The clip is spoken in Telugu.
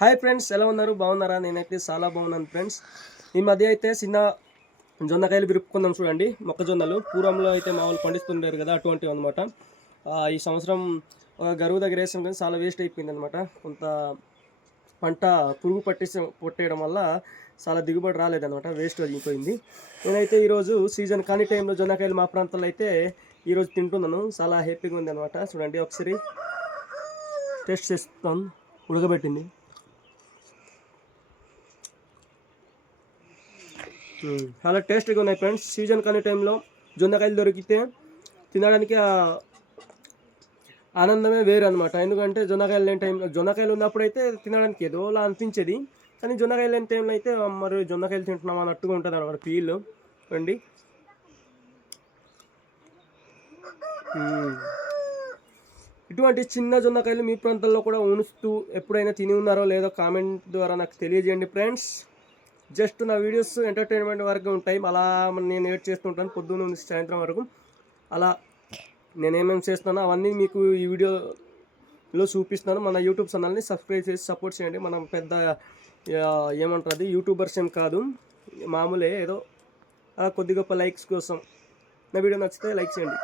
హాయ్ ఫ్రెండ్స్, ఎలా ఉన్నారు? బాగున్నారా? నేనైతే చాలా బాగున్నాను ఫ్రెండ్స్. ఈ మధ్య అయితే చిన్న జొన్నకాయలు విరుపుకుందాం చూడండి. మొక్కజొన్నలు పూర్వంలో అయితే మామూలు పండిస్తుంటారు కదా, అటువంటివి అనమాట. ఈ సంవత్సరం గరువు దగ్గర వేసాం కానీ చాలా వేస్ట్ అయిపోయింది అనమాట. కొంత పంట పురుగు పట్టేయడం వల్ల చాలా దిగుబడి రాలేదనమాట, వేస్ట్ అయిపోయింది. నేనైతే ఈరోజు సీజన్ కానీ టైంలో జొన్నకాయలు మా ప్రాంతంలో అయితే ఈరోజు తింటున్నాను. చాలా హ్యాపీగా ఉంది అనమాట. చూడండి, ఒకసారి టేస్ట్ చేస్తాను. ఉడకబెట్టింది చాలా టేస్టీగా ఉన్నాయి ఫ్రెండ్స్. సీజన్ కానీ టైంలో జొన్నకాయలు దొరికితే తినడానికి ఆనందమే వేరు అనమాట. ఎందుకంటే జొన్నకాయలు లేని టైంలో, జొన్నకాయలు ఉన్నప్పుడు అయితే తినడానికి ఏదోలా అనిపించేది, కానీ జొన్నకాయలు లేని టైంలో అయితే మరి జొన్నకాయలు తింటున్నాం అన్నట్టుగా ఉంటుంది అనమాట ఫీల్. రండి, ఇటువంటి చిన్న జొన్నకాయలు మీ ప్రాంతంలో కూడా ఉణుస్తూ ఎప్పుడైనా తిని ఉన్నారో లేదో కామెంట్ ద్వారా నాకు తెలియజేయండి ఫ్రెండ్స్. జస్ట్ నా వీడియోస్ ఎంటర్టైన్మెంట్ వరకు ఉంటాయి. అలా నేను ఏడ్ చేస్తుంటాను పొద్దున్న నుంచి సాయంత్రం వరకు. అలా నేనేమేమి చేస్తున్నానో అవన్నీ మీకు ఈ వీడియోలో చూపిస్తున్నాను. మన యూట్యూబ్ ఛానల్ని సబ్స్క్రైబ్ చేసి సపోర్ట్ చేయండి. మనం పెద్ద ఏమంటుంది యూట్యూబర్స్ ఏం కాదు, మామూలే, ఏదో కొద్ది గొప్ప లైక్స్ కోసం. నా వీడియో నచ్చితే లైక్ చేయండి.